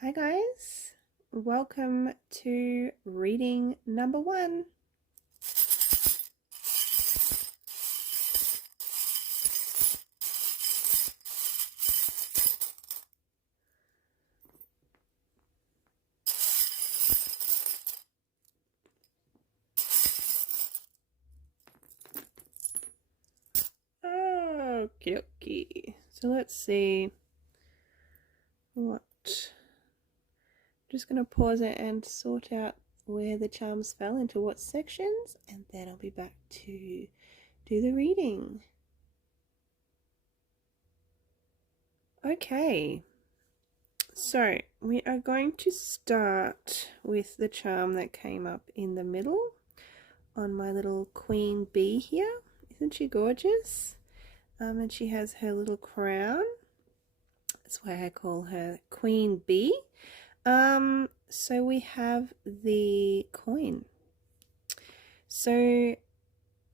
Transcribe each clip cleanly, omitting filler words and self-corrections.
Hi guys, welcome to reading number 1. Okay. So let's see what. I'm just going to pause it and sort out where the charms fell into what sections, and then I'll be back to do the reading. Okay. So we are going to start with the charm that came up in the middle on my little queen bee here. Isn't she gorgeous? And she has her little crown. That's why I call her Queen Bee. So we have the coin. So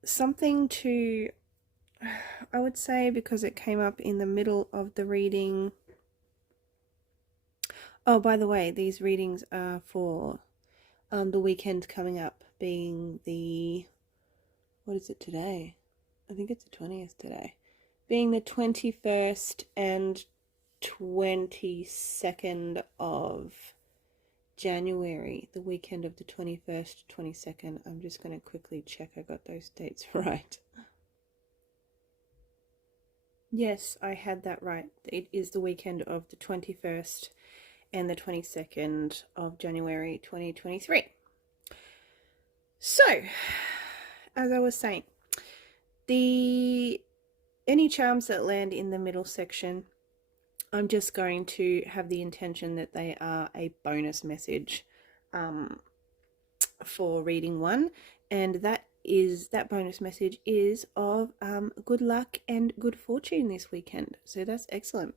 something to, I would say, because it came up in the middle of the reading. Oh, by the way, these readings are for the weekend coming up, being the, what is it today? I think it's the 20th today. Being the 21st and 22nd of January, the weekend of the 21st, 22nd. I'm just going to quickly check I got those dates right. Yes, I had that right. It is the weekend of the 21st and the 22nd of January 2023. So, as I was saying, any charms that land in the middle section, I'm just going to have the intention that they are a bonus message for reading 1, and that bonus message is of good luck and good fortune this weekend. So that's excellent.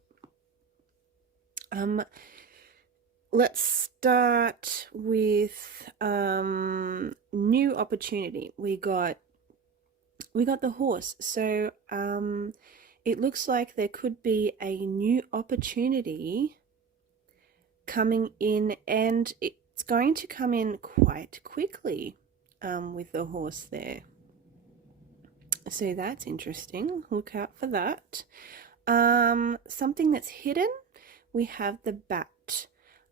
Let's start with new opportunity. We got the horse. So it looks like there could be a new opportunity coming in, and it's going to come in quite quickly with the horse there. So that's interesting. Look out for that. Something that's hidden, we have the bat.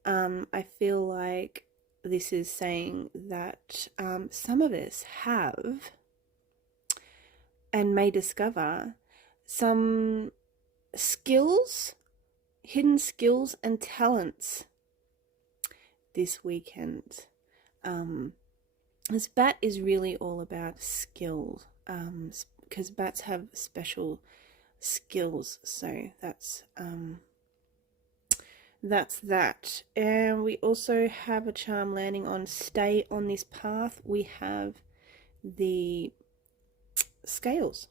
I feel like this is saying that some of us have and may discover some skills, hidden skills and talents this weekend. This bat is really all about skills, because bats have special skills. So that's that. And we also have a charm landing on stay on this path. We have the scales.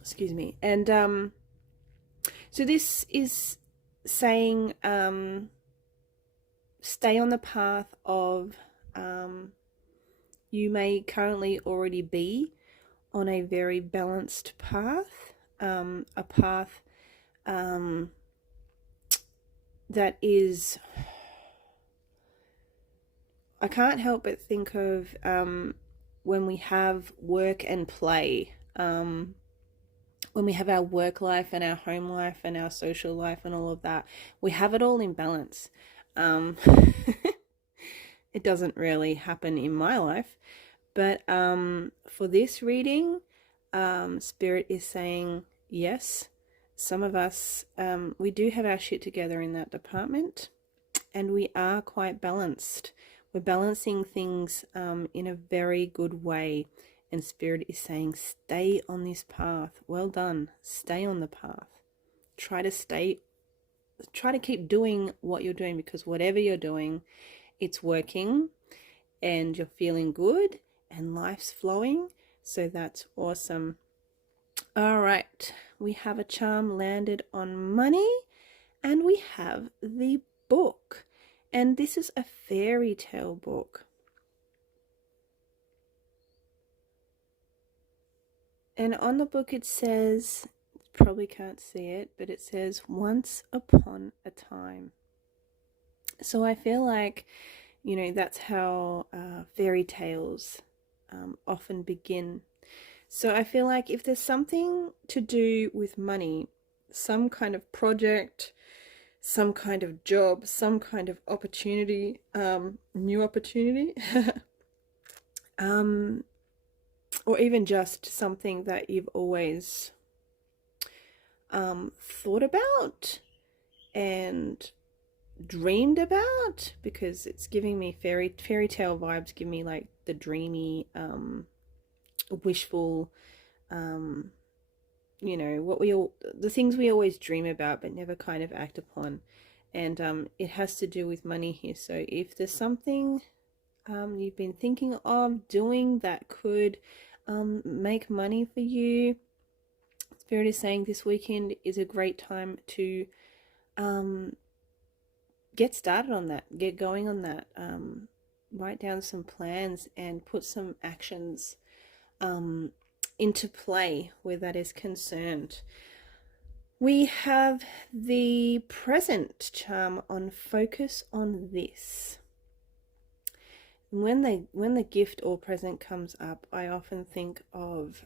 Excuse me. And so this is saying stay on the path of you may currently already be on a very balanced path, a path that is, I can't help but think of when we have work and play, when we have our work life and our home life and our social life and all of that, we have it all in balance. It doesn't really happen in my life, but for this reading, Spirit is saying yes, some of us, we do have our shit together in that department, and we are quite balanced. We're balancing things in a very good way, and Spirit is saying stay on this path. Well done. Stay on the path. Try to keep doing what you're doing, because whatever you're doing, it's working and you're feeling good and life's flowing. So that's awesome. All right, we have a charm landed on money, and we have the book, and this is a fairy tale book. And on the book it says, probably can't see it, but it says once upon a time. So I feel like, you know, that's how fairy tales often begin. So I feel like if there's something to do with money, some kind of project, some kind of job, some kind of opportunity, new opportunity, or even just something that you've always thought about and dreamed about, because it's giving me fairy tale vibes, give me like the dreamy, wishful, you know, the things we always dream about but never kind of act upon. And it has to do with money here. So if there's something you've been thinking of doing that could make money for you, Spirit is saying this weekend is a great time to get started on that, get going on that, write down some plans and put some actions into play where that is concerned. We have the present charm on focus on this. When the gift or present comes up, I often think of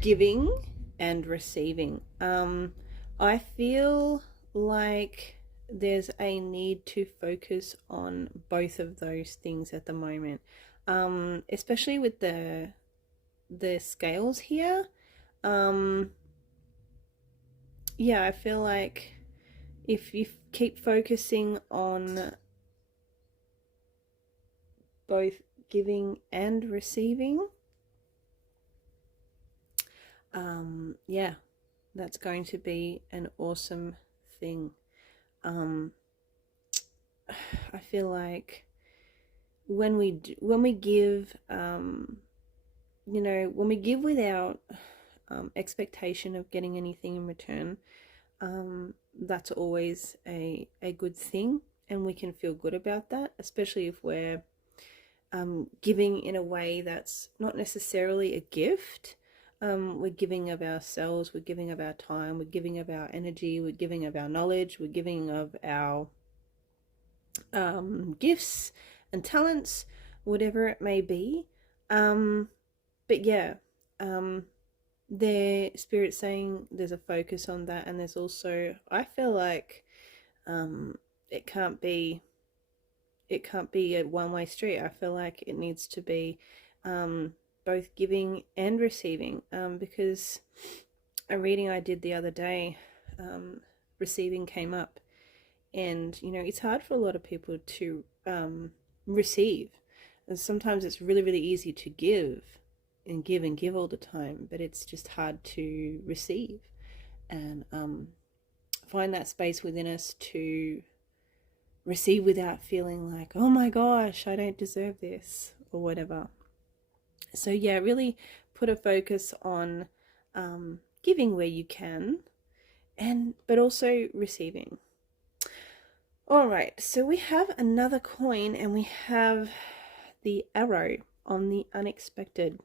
giving and receiving. I feel like there's a need to focus on both of those things at the moment, especially with the scales here. Yeah, I feel like if you keep focusing on both giving and receiving, yeah, that's going to be an awesome thing. I feel like when we give, you know, when we give without expectation of getting anything in return, that's always a good thing, and we can feel good about that, especially if we're giving in a way that's not necessarily a gift. We're giving of ourselves, we're giving of our time, we're giving of our energy, we're giving of our knowledge, we're giving of our gifts and talents, whatever it may be. But yeah, their Spirit saying there's a focus on that, and there's also, I feel like it can't be a one-way street. I feel like it needs to be both giving and receiving, because a reading I did the other day, receiving came up, and you know, it's hard for a lot of people to receive, and sometimes it's really, really easy to give and give and give all the time, but it's just hard to receive and find that space within us to receive without feeling like, oh my gosh, I don't deserve this or whatever. So yeah, really put a focus on giving where you can, but also receiving. All right, so we have another coin, and we have the arrow on the unexpected.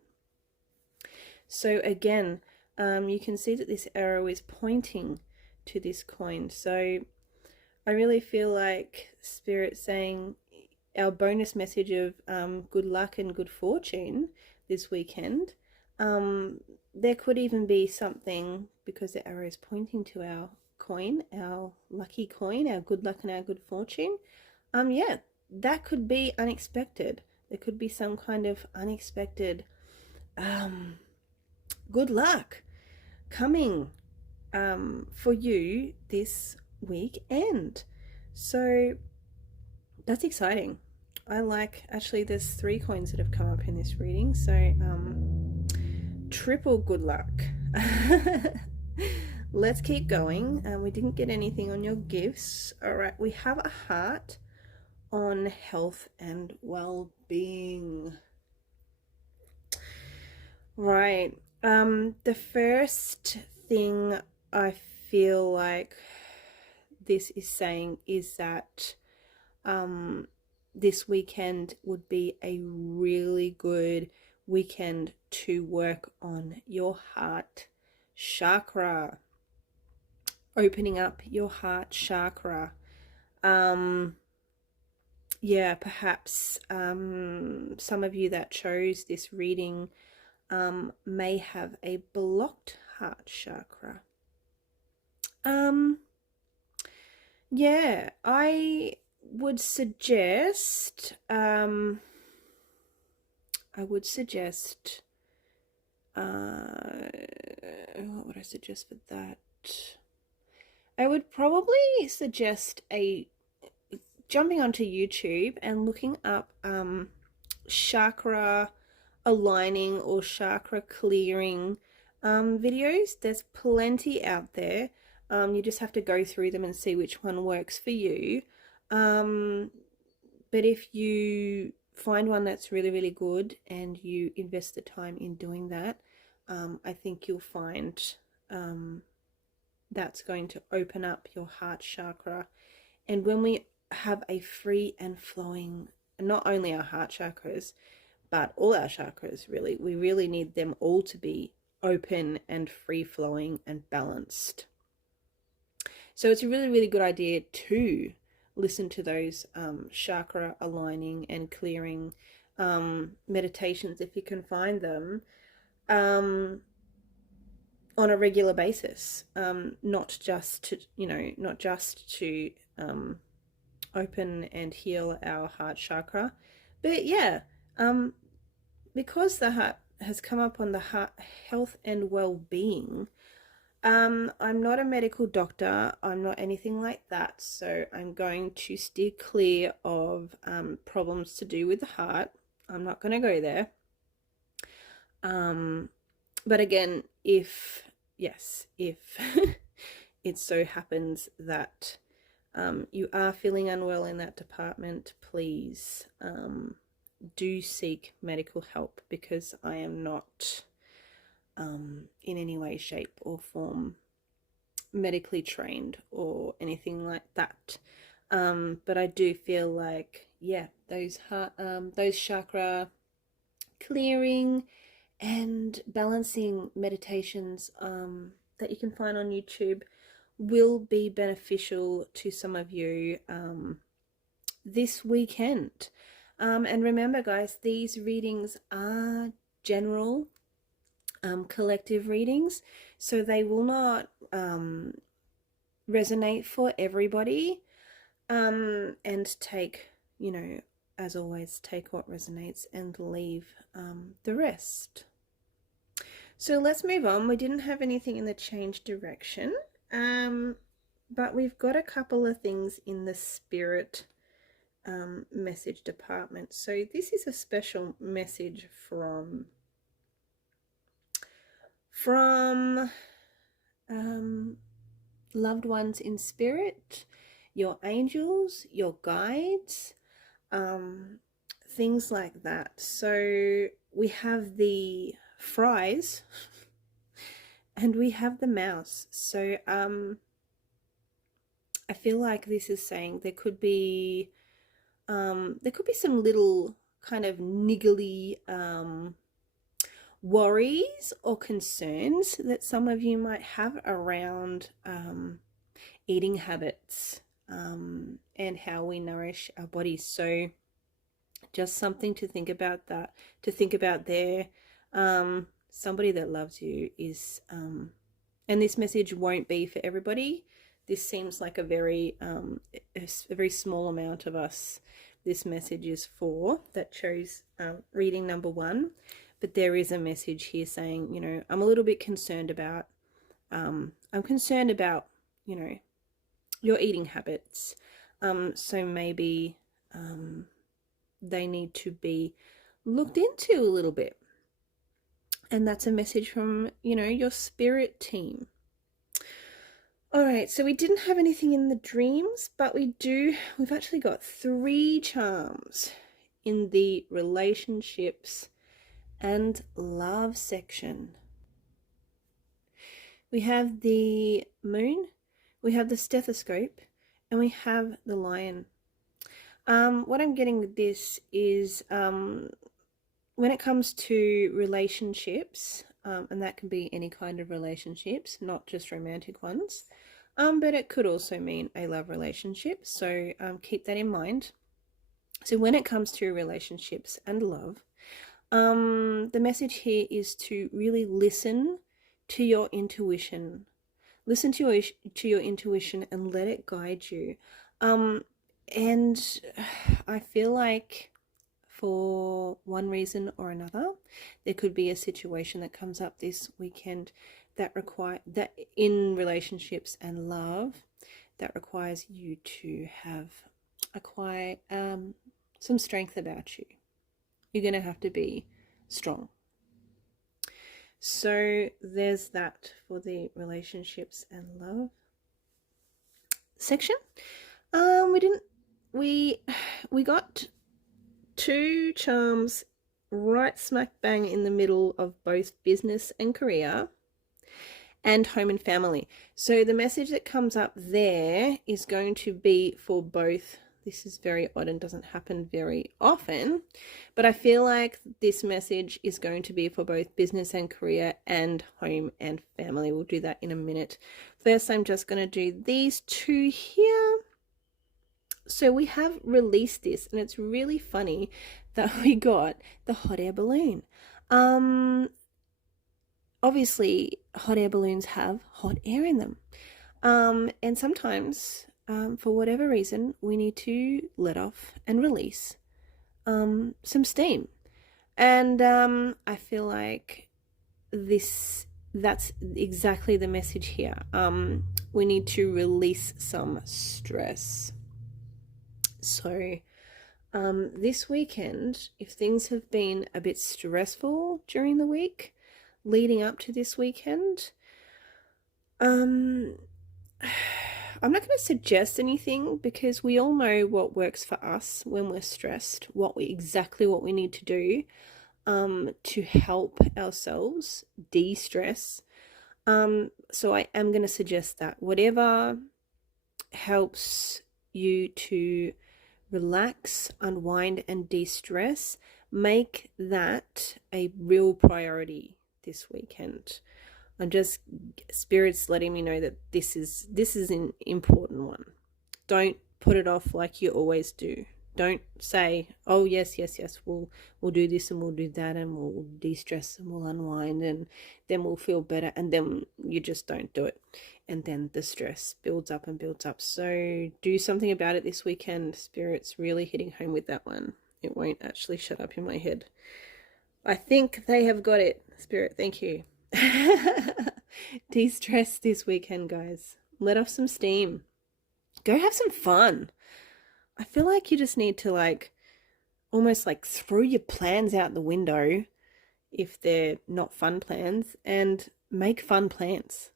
So again, you can see that this arrow is pointing to this coin. So I really feel like Spirit saying our bonus message of good luck and good fortune this weekend. There could even be something, because the arrow is pointing to our coin, our lucky coin, our good luck and our good fortune. Yeah, that could be unexpected. There could be some kind of unexpected good luck coming for you this weekend. So that's exciting. I like, actually there's 3 coins that have come up in this reading, so triple good luck. Let's keep going. We didn't get anything on your gifts. All right, we have a heart on health and well-being. Right. The first thing I feel like this is saying is that this weekend would be a really good weekend to work on your heart chakra, opening up your heart chakra. Yeah, perhaps some of you that chose this reading may have a blocked heart chakra. Yeah, I would suggest what would I suggest for that? I would probably suggest jumping onto YouTube and looking up chakra aligning or chakra clearing videos. There's plenty out there. You just have to go through them and see which one works for you. But if you find one that's really, really good and you invest the time in doing that, I think you'll find that's going to open up your heart chakra. And when we have a free and flowing, not only our heart chakras, but all our chakras, really, we really need them all to be open and free flowing and balanced. So it's a really, really good idea to listen to those chakra aligning and clearing meditations if you can find them on a regular basis, not just to open and heal our heart chakra, but yeah, because the heart has come up on the heart health and well-being. I'm not a medical doctor, I'm not anything like that, so I'm going to steer clear of problems to do with the heart. I'm not going to go there. But again, if it so happens that you are feeling unwell in that department, please do seek medical help, because I am not in any way, shape or form medically trained or anything like that. But I do feel like, yeah, those chakra clearing and balancing meditations that you can find on YouTube will be beneficial to some of you this weekend. And remember, guys, these readings are general, collective readings, so they will not resonate for everybody. And take, as always, take what resonates and leave the rest. So let's move on. We didn't have anything in the change direction, but we've got a couple of things in the spirit message department. So this is a special message from loved ones in spirit, your angels, your guides, things like that. So we have the fries and we have the mouse. So I feel like this is saying there could be some little kind of niggly worries or concerns that some of you might have around eating habits and how we nourish our bodies. So just something to think about there. Somebody that loves you is and this message won't be for everybody. This seems like a very small amount of us this message is for, that chose reading number 1. But there is a message here saying, I'm a little bit concerned about, your eating habits. So maybe they need to be looked into a little bit. And that's a message from, your spirit team. All right, so we didn't have anything in the dreams, but we've actually got 3 charms in the relationships and love section. We have the moon, we have the stethoscope, and we have the lion. What I'm getting with this is when it comes to relationships, and that can be any kind of relationships, not just romantic ones, but it could also mean a love relationship. So keep that in mind. So when it comes to relationships and love, the message here is to really listen to your intuition. Listen to your intuition and let it guide you. And I feel like for one reason or another, there could be a situation that comes up this weekend that in relationships and love that requires you to have acquire some strength about you. You're going to have to be strong. So there's that for the relationships and love section. We got 2 charms right smack bang in the middle of both business and career and home and family. So the message that comes up there is going to be for both. This is very odd and doesn't happen very often, but I feel like this message is going to be for both business and career and home and family. We'll do that in a minute. First, I'm just going to do these 2 here. So we have released this, and it's really funny that we got the hot air balloon. Obviously, hot air balloons have hot air in them. And sometimes, for whatever reason, we need to let off and release some steam. And I feel like that's exactly the message here. We need to release some stress. So this weekend, if things have been a bit stressful during the week leading up to this weekend, I'm not going to suggest anything because we all know what works for us when we're stressed, exactly what we need to do to help ourselves de-stress. So I am going to suggest that whatever helps you to relax, unwind, and de-stress, make that a real priority this weekend. Spirit's letting me know that this is an important one. Don't put it off like you always do. Don't say, oh yes, we'll do this and we'll do that and we'll de-stress and we'll unwind and then we'll feel better, and then you just don't do it. And then the stress builds up and builds up. So do something about it this weekend. Spirit's really hitting home with that one. It won't actually shut up in my head. I think they have got it. Spirit, thank you. De-stress this weekend, guys. Let off some steam. Go have some fun. I feel like you just need to almost throw your plans out the window if they're not fun plans and make fun plans.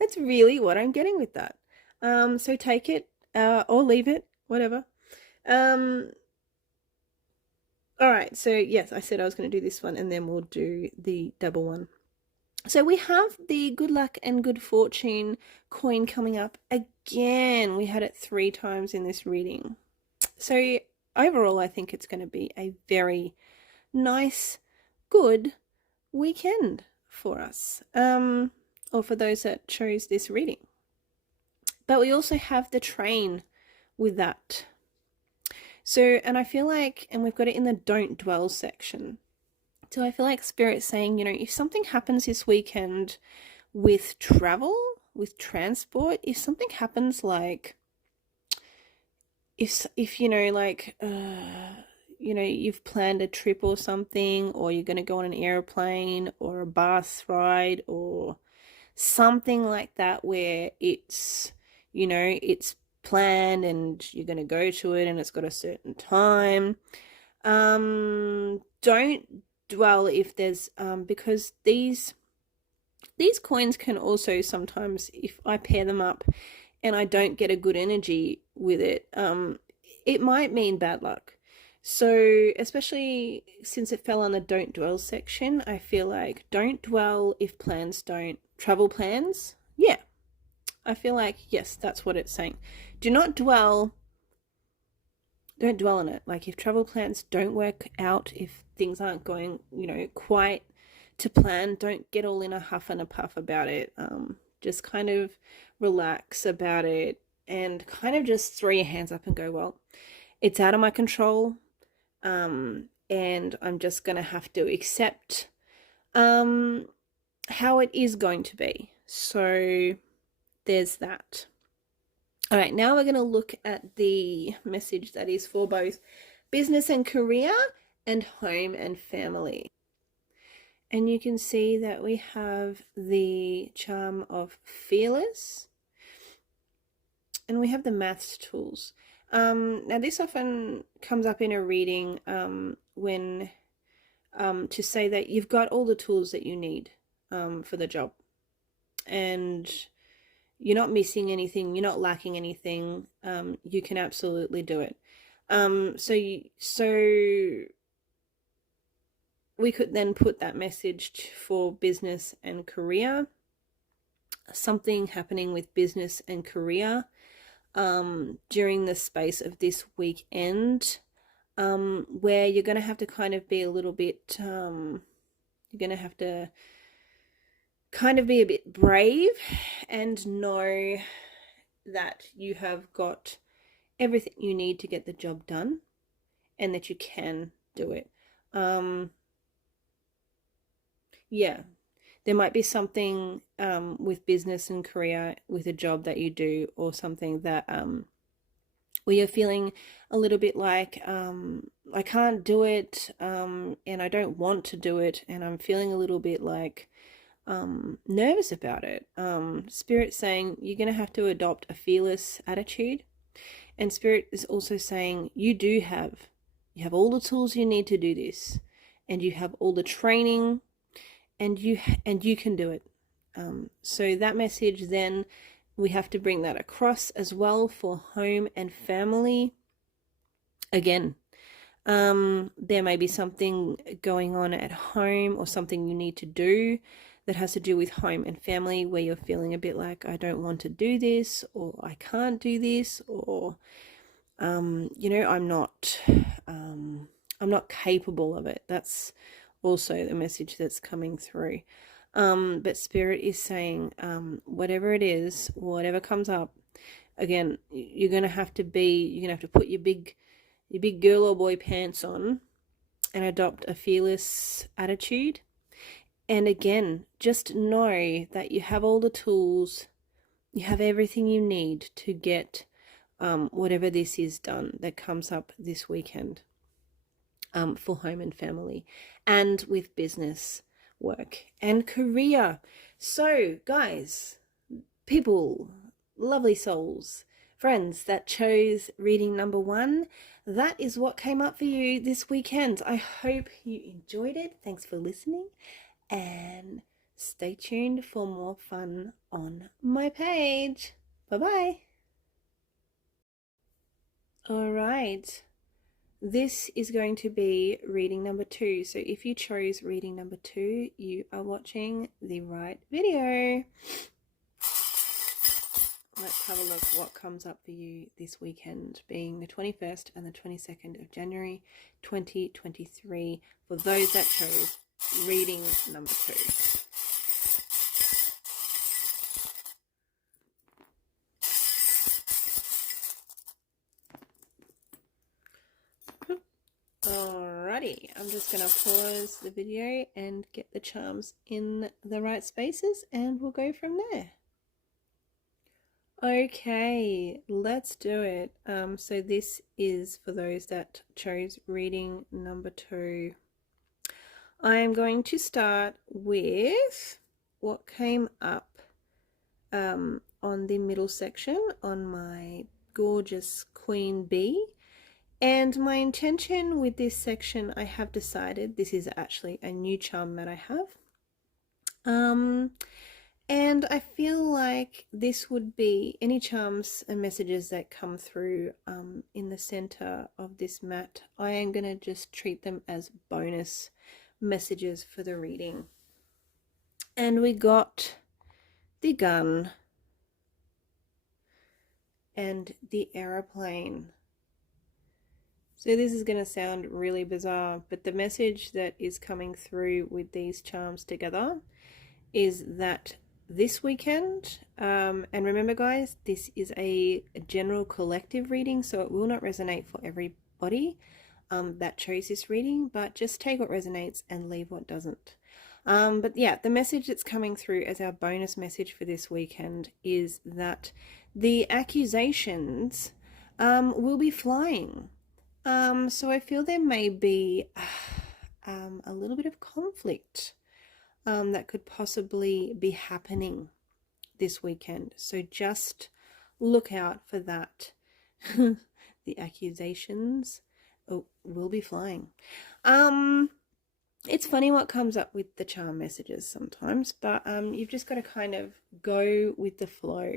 That's really what I'm getting with that. So take it or leave it, whatever. All right, so yes, I said I was going to do this one and then we'll do the double one. So we have the good luck and good fortune coin coming up again. We had it 3 times in this reading. So overall, I think it's going to be a very nice, good weekend for us, or for those that chose this reading. But we also have the train with that. So, and I feel like, and we've got it in the don't dwell section. So I feel like Spirit's saying, if something happens this weekend with travel, with transport, if something happens if you've planned a trip or something, or you're going to go on an airplane or a bus ride or something like that where it's planned and you're going to go to it and it's got a certain time. Don't dwell if there's because these These coins can also sometimes, if I pair them up and I don't get a good energy with it, it might mean bad luck. So, especially since it fell on the don't dwell section, I feel like don't dwell if plans don't travel plans. Yeah, I feel like, yes, that's what it's saying. Do not dwell, don't dwell on it. Like if travel plans don't work out, if things aren't going, quite to plan, don't get all in a huff and a puff about it. Just kind of relax about it and kind of just throw your hands up and go, well, it's out of my control. And I'm just going to have to accept how it is going to be. So there's that. All right, now we're going to look at the message that is for both business and career and home and family. And you can see that we have the charm of fearless and we have the maths tools. Now this often comes up in a reading when to say that you've got all the tools that you need for the job and you're not missing anything, you're not lacking anything, you can absolutely do it. So we could then put that message for business and career, something happening with business and career during the space of this weekend, where you're going to have to kind of be a little bit, you're going to have to kind of be a bit brave and know that you have got everything you need to get the job done and that you can do it. Yeah, there might be something with business and career with a job that you do or something that where you're feeling a little bit like I can't do it and I don't want to do it and I'm feeling a little bit like nervous about it. Spirit's saying you're going to have to adopt a fearless attitude, and Spirit is also saying you have all the tools you need to do this, and you have all the training, and you can do it. So that message, then we have to bring that across as well for home and family. Again, there may be something going on at home or something you need to do that has to do with home and family where you're feeling a bit like I don't want to do this or I can't do this or I'm not capable of it. That's also the message that's coming through. But Spirit is saying whatever it is, whatever comes up, again, you're going to have to put your big girl or boy pants on and adopt a fearless attitude. And again, just know that you have all the tools, you have everything you need to get whatever this is done that comes up this weekend for home and family and with business, work and career. So guys, people, lovely souls, friends that chose reading number 1, that is what came up for you this weekend. I hope you enjoyed it. Thanks for listening. And stay tuned for more fun on my page. Bye-bye. All right. This is going to be reading number 2. So if you chose reading number 2, you are watching the right video. Let's have a look what comes up for you this weekend, being the 21st and the 22nd of January 2023, for those that chose reading number 2. Alrighty, I'm just going to pause the video and get the charms in the right spaces and we'll go from there. Okay, let's do it. So this is for those that chose reading number 2. I am going to start with what came up on the middle section on my gorgeous Queen Bee. And my intention with this section, I have decided, this is actually a new charm that I have. And I feel like this would be any charms and messages that come through in the center of this mat. I am going to just treat them as bonus messages for the reading. And we got the gun and the aeroplane. So this is going to sound really bizarre, but the message that is coming through with these charms together is that this weekend, and remember guys, this is a general collective reading, so it will not resonate for everybody that chose this reading, but just take what resonates and leave what doesn't. But yeah, the message that's coming through as our bonus message for this weekend is that the accusations will be flying. So I feel there may be a little bit of conflict that could possibly be happening this weekend. So just look out for that. The accusations will be flying. It's funny what comes up with the charm messages sometimes, but you've just got to kind of go with the flow.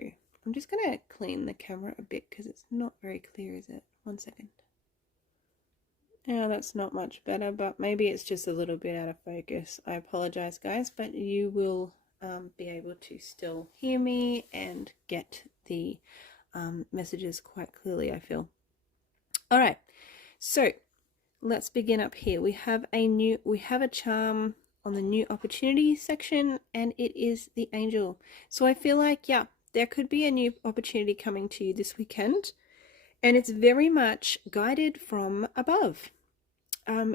I'm just going to clean the camera a bit because it's not very clear, is it? 1 second. Yeah, that's not much better, but maybe it's just a little bit out of focus. I apologize, guys, but you will be able to still hear me and get the messages quite clearly, I feel. All right, so let's begin up here. We have a charm on the new opportunity section, and it is the angel. So I feel like, yeah, there could be a new opportunity coming to you this weekend, and it's very much guided from above.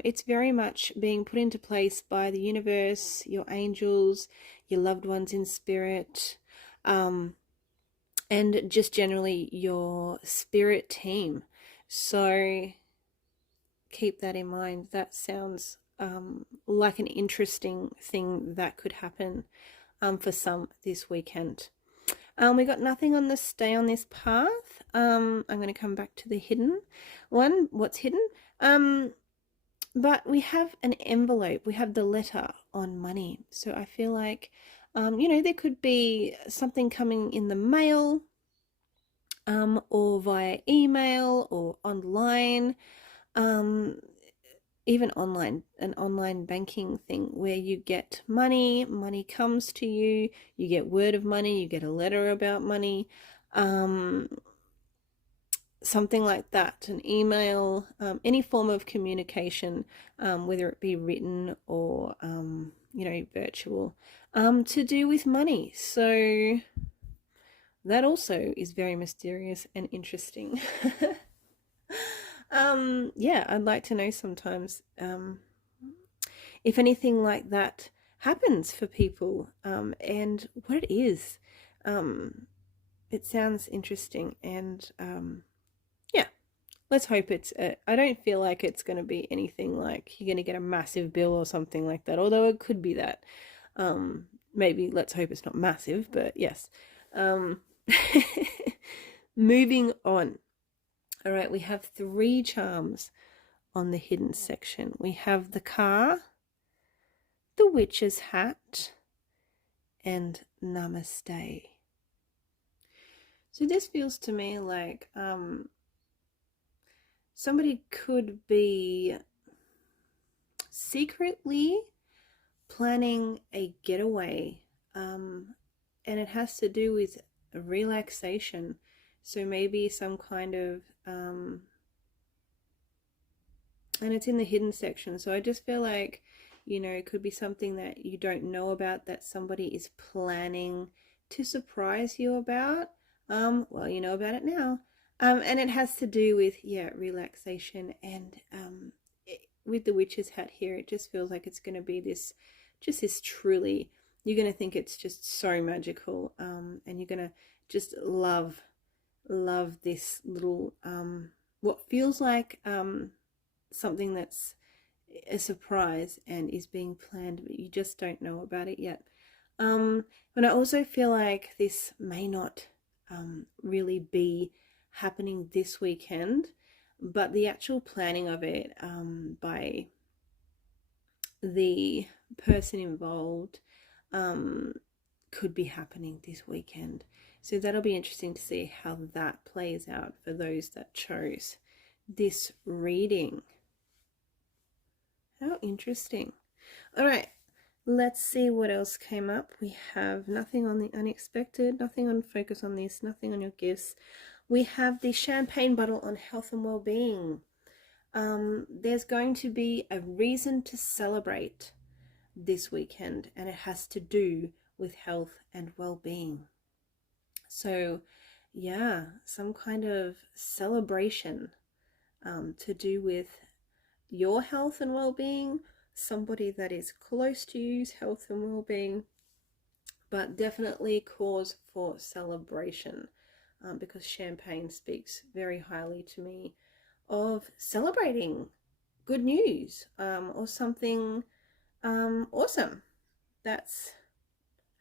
It's very much being put into place by the universe, your angels, your loved ones in spirit, and just generally your spirit team. So keep that in mind. That sounds like an interesting thing that could happen for some this weekend. We got nothing on the stay on this path. I'm going to come back to the hidden one. What's hidden? But we have an envelope. We have the letter on money. So I feel like, there could be something coming in the mail, or via email or online, even online, an online banking thing where you get money comes to you, you get word of money, you get a letter about money, something like that, an email, any form of communication, whether it be written or, virtual, to do with money. So that also is very mysterious and interesting. Yeah, I'd like to know sometimes if anything like that happens for people, and what it is. It sounds interesting, and yeah, let's hope it's I don't feel like it's going to be anything like you're going to get a massive bill or something like that, although it could be that. Maybe let's hope it's not massive, but yes. Moving on. All right, we have 3 charms on the hidden section. We have the car, the witch's hat, and namaste. So this feels to me like somebody could be secretly planning a getaway, and it has to do with relaxation. So maybe some kind of and it's in the hidden section, so I just feel like, it could be something that you don't know about that somebody is planning to surprise you about. Well, you know about it now. And it has to do with, relaxation, and with the witch's hat here, it just feels like it's going to be this truly, you're going to think it's just so magical, and you're going to just love this little, what feels like something that's a surprise and is being planned, but you just don't know about it yet. But I also feel like this may not really be happening this weekend, but the actual planning of it by the person involved could be happening this weekend. So that'll be interesting to see how that plays out for those that chose this reading. How interesting. All right, let's see what else came up. We have nothing on the unexpected, nothing on focus on this, nothing on your gifts. We have the champagne bottle on health and well-being. There's going to be a reason to celebrate this weekend, and it has to do with health and well-being. So yeah, some kind of celebration to do with your health and well-being, somebody that is close to you's health and well-being, but definitely cause for celebration, because champagne speaks very highly to me of celebrating good news, or something awesome that's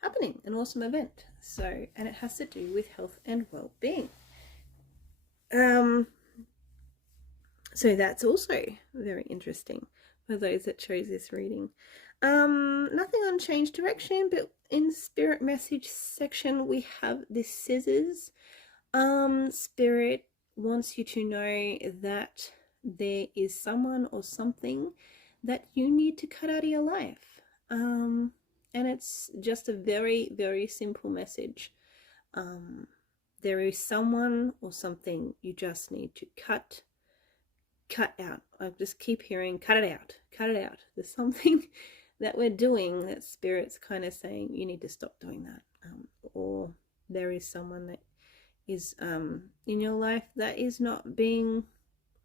happening, an awesome event. So, and it has to do with health and well-being. So that's also very interesting for those that chose this reading. Nothing on change direction, but in spirit message section we have the scissors. Spirit wants you to know that there is someone or something that you need to cut out of your life. And it's just a very, very simple message. There is someone or something you just need to cut out. I just keep hearing, cut it out. There's something that we're doing that Spirit's kind of saying you need to stop doing that. Or there is someone that is in your life that is not being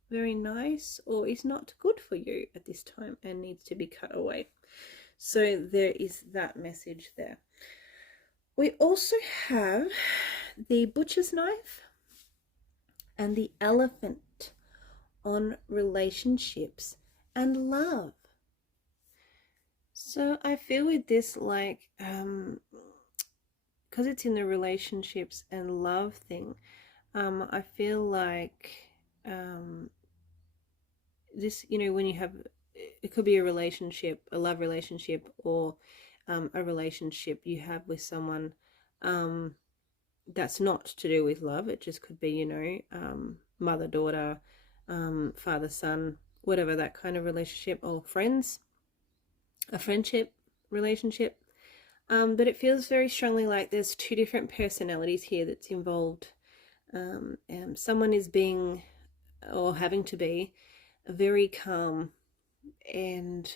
very nice or is not good for you at this time and needs to be cut away. So there is that message there. We also have the butcher's knife and the elephant on relationships and love. So I feel with this, like, because it's in the relationships and love thing, I feel like this, you know, when you have, it could be a relationship, a love relationship, or a relationship you have with someone that's not to do with love. It just could be, you know, mother-daughter, father-son, whatever, that kind of relationship, or friends, a friendship relationship. But it feels very strongly like there's two different personalities here that's involved. And someone is being, or having to be, very calm and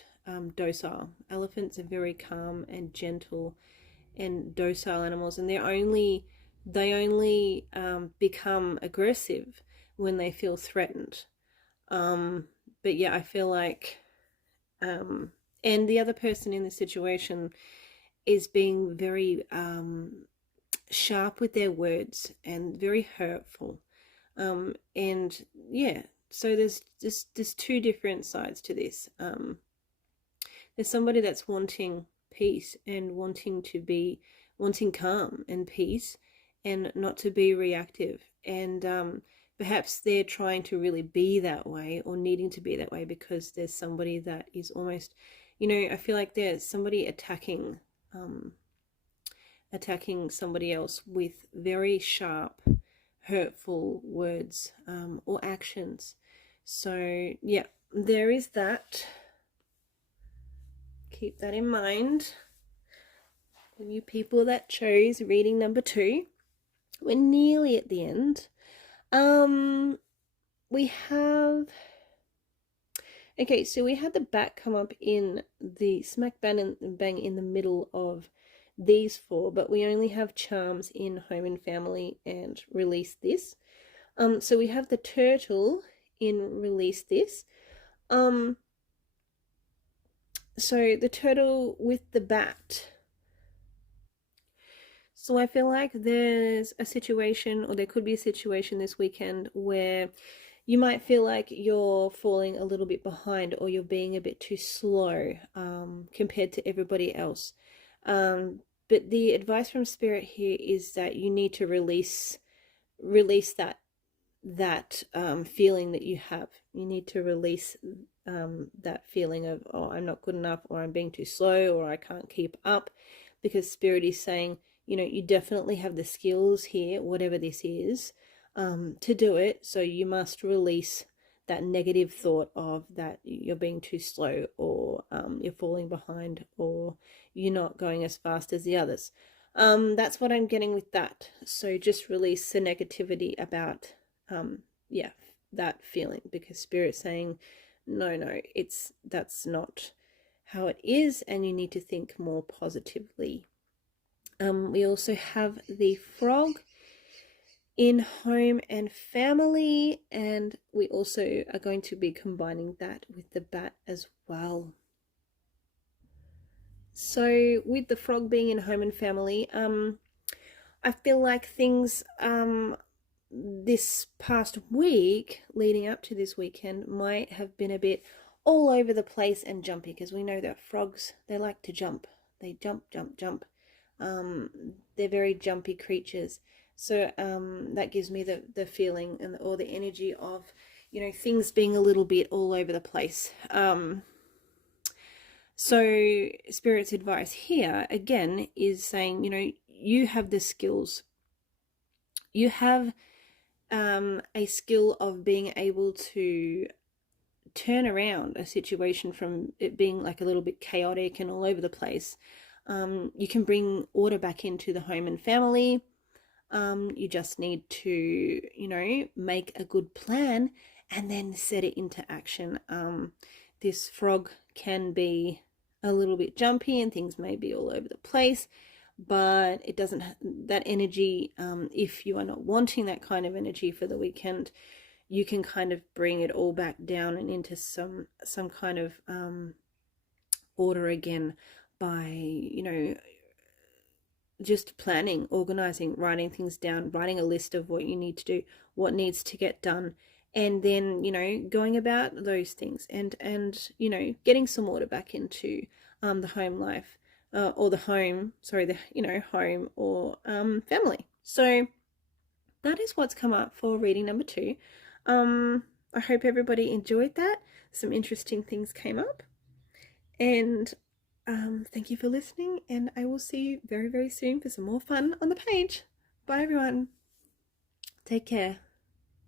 docile. Elephants are very calm and gentle and docile animals, and they only become aggressive when they feel threatened. But yeah, I feel like and the other person in the situation is being very sharp with their words and very hurtful. And yeah, so there's two different sides to this. There's somebody that's wanting peace and wanting calm and peace, and not to be reactive. And perhaps they're trying to really be that way, or needing to be that way, because there's somebody that is almost, you know, I feel like there's somebody attacking somebody else with very sharp, hurtful words or actions. So yeah, there is that. Keep that in mind. For you people that chose reading number 2, we're nearly at the end. We have, okay, so we had the back come up in the smack bang in the middle of these 4, but we only have charms in home and family and release this. So we have the turtle in release this. So the turtle with the bat. So I feel like there's a situation, or there could be a situation this weekend where you might feel like you're falling a little bit behind, or you're being a bit too slow compared to everybody else. But the advice from Spirit here is that you need to release that feeling that you have. You need to release that feeling of, oh, I'm not good enough, or I'm being too slow, or I can't keep up. because Spirit is saying, you know, you definitely have the skills here, whatever this is, to do it. So you must release that negative thought of that you're being too slow, or you're falling behind, or you're not going as fast as the others. That's what I'm getting with that. So just release the negativity about, yeah, that feeling, because Spirit's saying, no, that's not how it is, and you need to think more positively. We also have the frog in home and family, and we also are going to be combining that with the bat as well. So with the frog being in home and family, I feel like things this past week leading up to this weekend might have been a bit all over the place and jumpy, because we know that frogs, they like to jump. They jump. They're very jumpy creatures. So that gives me the feeling and or the energy of, you know, things being a little bit all over the place. So Spirit's advice here again is saying, you know, you have the skills. You have a skill of being able to turn around a situation from it being like a little bit chaotic and all over the place. You can bring order back into the home and family. You just need to, you know, make a good plan and then set it into action. This frog can be a little bit jumpy and things may be all over the place, but it doesn't, that energy, if you are not wanting that kind of energy for the weekend, you can kind of bring it all back down and into some kind of order again by, you know, just planning, organizing, writing things down, writing a list of what you need to do, what needs to get done, and then, you know, going about those things and you know, getting some order back into the home life, or the home, sorry, the, you know, home or family. So that is what's come up for reading number 2. I hope everybody enjoyed that. Some interesting things came up, and thank you for listening, and I will see you very, very soon for some more fun on the page. Bye everyone. Take care.